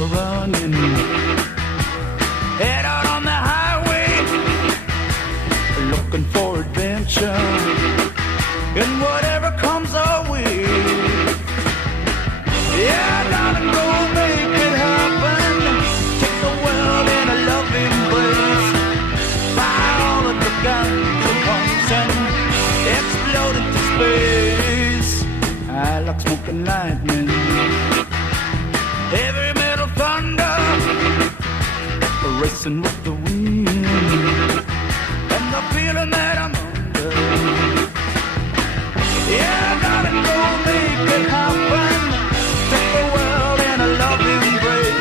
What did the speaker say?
a running. Head out on the highway, looking for adventure. And whatever comes our way, yeah, darling, go make it happen. Take the world in a loving embrace. Fire all of the guns at once and explode into space. I like smoking lightning, heavy metal thunder, racing with the wind, and the feeling that